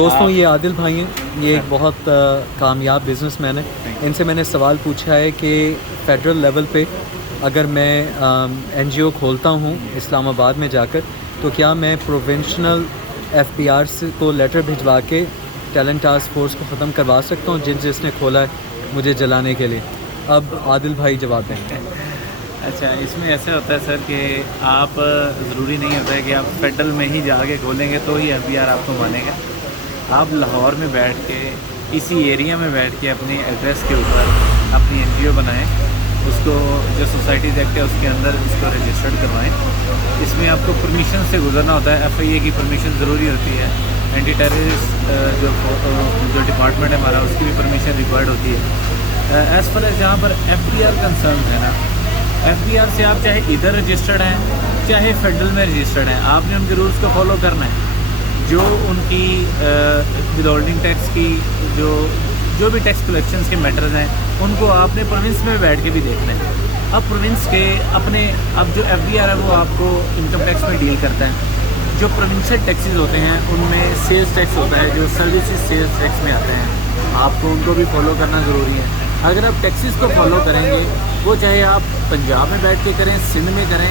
دوستوں یہ عادل بھائی ہیں، یہ ایک بہت کامیاب بزنس مین ہے. ان سے میں نے سوال پوچھا ہے کہ فیڈرل لیول پہ اگر میں این جی او کھولتا ہوں اسلام آباد میں جا کر تو کیا میں پروونشنل ایف پی آر کو لیٹر بھجوا کے ٹیلنٹ ٹاسک فورس کو ختم کروا سکتا ہوں جس نے کھولا ہے مجھے جلانے کے لیے. اب عادل بھائی جواب دیں گے. اچھا، اس میں ایسا ہوتا ہے سر کہ آپ ضروری نہیں ہوتا ہے کہ آپ فیڈرل میں ہی جا کے کھولیں گے تو ہی ایف بی آر آپ کو مانے گا. آپ لاہور میں بیٹھ کے اسی ایریا میں بیٹھ کے اپنی ایڈریس کے اوپر اپنی این جی او بنائیں، اس کو جو سوسائٹیز ایکٹ ہے اس کے اندر اس کو رجسٹرڈ کروائیں. اس میں آپ کو پرمیشن سے گزرنا ہوتا ہے. ایف آئی اے کی پرمیشن ضروری ہوتی ہے. اینٹی ٹیررسٹ جو ڈپارٹمنٹ ہے ہمارا اس کی بھی پرمیشن ریکوائرڈ ہوتی ہے. ایز فار ایز جہاں پر ایف پی آر کنسرن ہے نا، ایف پی آر سے آپ چاہے ادھر رجسٹرڈ ہیں چاہے فیڈرل میں رجسٹرڈ ہیں، آپ نے ان کے رولس کو فالو کرنا ہے. جو ان کی ود ہولڈنگ ٹیکس کی جو بھی ٹیکس کلیکشنس کے میٹرز ہیں ان کو آپ نے پروونس میں بیٹھ کے بھی دیکھنا ہے. اب پروونس کے اب جو ایف بی آر ہے وہ آپ کو انکم ٹیکس میں ڈیل کرتا ہے. جو پروونشل ٹیکسز ہوتے ہیں ان میں سیلز ٹیکس ہوتا ہے جو سروسز سیلز ٹیکس میں آتے ہیں، آپ کو ان کو بھی فالو کرنا ضروری ہے. اگر آپ ٹیکسز کو فالو کریں گے، وہ چاہے آپ پنجاب میں بیٹھ کے کریں، سندھ میں کریں،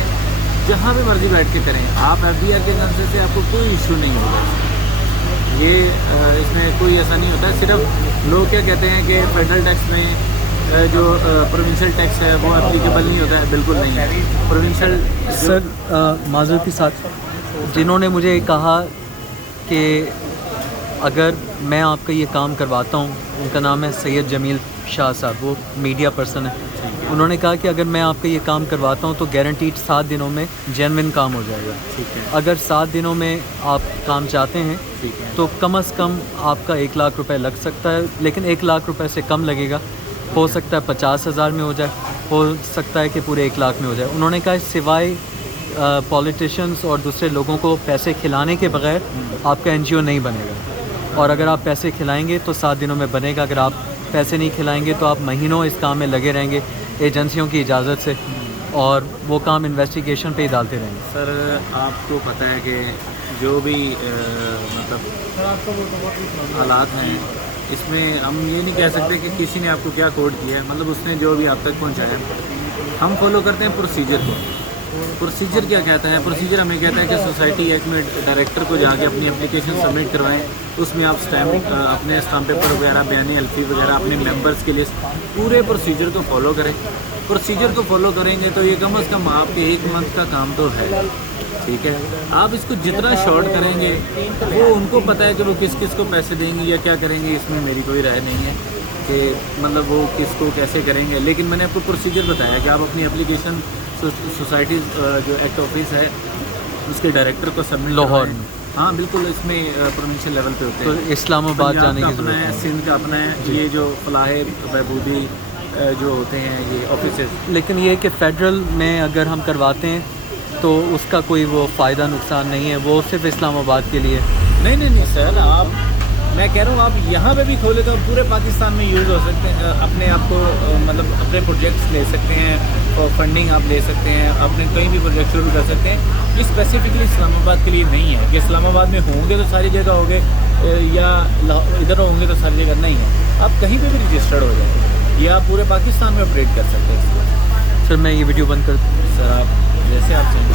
جہاں بھی مرضی بیٹھ کے کریں، آپ ایف بی آر کے نظر سے آپ کو کوئی ایشو نہیں ہوگا. یہ اس میں کوئی ایسا نہیں ہوتا ہے. صرف لوگ کیا کہتے ہیں کہ فیڈرل ٹیکس میں جو پروونشل ٹیکس ہے وہ اپلیکیبل نہیں ہوتا ہے. بالکل نہیں ہے. پروونشل سر معذرت کے ساتھ جنہوں نے مجھے کہا کہ اگر میں آپ کا یہ کام کرواتا ہوں، ان کا نام ہے سید جمیل شاہ صاحب، وہ میڈیا پرسن ہے. انہوں نے کہا کہ اگر میں آپ کا یہ کام کرواتا ہوں تو گارنٹیڈ 7 دنوں میں جینوئن کام ہو جائے گا. اگر 7 دنوں میں آپ کام چاہتے ہیں تو کم از کم آپ کا 1 لاکھ روپے لگ سکتا ہے، لیکن 1 لاکھ روپے سے کم لگے گا. ہو سکتا ہے 50,000 میں ہو جائے، ہو سکتا ہے کہ پورے 1 لاکھ میں ہو جائے. انہوں نے کہا سوائے پولیٹیشنز اور دوسرے لوگوں کو پیسے کھلانے کے بغیر آپ کا این جی او نہیں بنے گا. اور اگر آپ پیسے کھلائیں گے تو 7 دنوں میں بنے گا. اگر آپ پیسے نہیں کھلائیں گے تو آپ مہینوں اس کام میں لگے رہیں گے ایجنسیوں کی اجازت سے، اور وہ کام انویسٹیگیشن پہ ہی ڈالتے رہیں گے. سر آپ کو پتہ ہے کہ جو بھی مطلب حالات ہیں اس میں ہم یہ نہیں کہہ سکتے کہ کسی نے آپ کو کیا کوڈ کیا ہے. مطلب اس نے جو بھی آپ تک پہنچایا ہے، ہم فالو کرتے ہیں پروسیجر کو. پروسیجر کیا کہتا ہے؟ پروسیجر ہمیں کہتا ہے کہ سوسائٹی ایکٹ میں ڈائریکٹر کو جا کے اپنی اپلیکیشن سبمٹ کروائیں. اس میں آپ اسٹیمپ اپنے اسٹامپ پیپر وغیرہ، بیانی الفی وغیرہ، اپنے ممبرس کے لسٹ، پورے پروسیجر کو فالو کریں. پروسیجر کو فالو کریں گے تو یہ کم از کم آپ کے 1 منتھ کا کام تو ہے. ٹھیک ہے، آپ اس کو جتنا شارٹ کریں گے وہ ان کو پتہ ہے کہ وہ کس کس کو پیسے دیں گے یا کیا کریں گے. اس میں میری کوئی رائے نہیں ہے کہ مطلب وہ کس کو کیسے کریں گے. لیکن میں نے آپ کو پروسیجر بتایا کہ آپ اپنی اپلیکیشن سوسائٹیز جو ایکٹ آفس ہے اس کے ڈائریکٹر کو سبمٹ لاہور میں. ہاں بالکل، اس میں پروونشل لیول پہ ہوتے ہیں. تو اسلام آباد جانے کی ضرورت ہے. سندھ کا اپنا ہے. یہ جو فلاح بہبودی جو ہوتے ہیں یہ آفیسز. لیکن یہ کہ فیڈرل میں اگر ہم کرواتے ہیں تو اس کا کوئی وہ فائدہ نقصان نہیں ہے، وہ صرف اسلام آباد کے لیے. نہیں سر، میں کہہ رہا ہوں آپ یہاں پہ بھی کھولے تو پورے پاکستان میں یوز ہو سکتے ہیں. اپنے آپ کو مطلب اپنے پروجیکٹس لے سکتے ہیں اور فنڈنگ آپ لے سکتے ہیں، اپنے کہیں بھی پروجیکٹ شروع کر سکتے ہیں. یہ اسپیسیفکلی اسلام آباد کے لیے نہیں ہے کہ اسلام آباد میں ہوں گے تو ساری جگہ ہوں گے یا ادھر ہوں گے تو ساری جگہ نہیں ہے. آپ کہیں پہ بھی رجسٹرڈ ہو جائیں یا آپ پورے پاکستان میں آپریٹ کر سکتے ہیں. سر میں یہ ویڈیو بند کر دوں. سر آپ جیسے آپ چاہیں.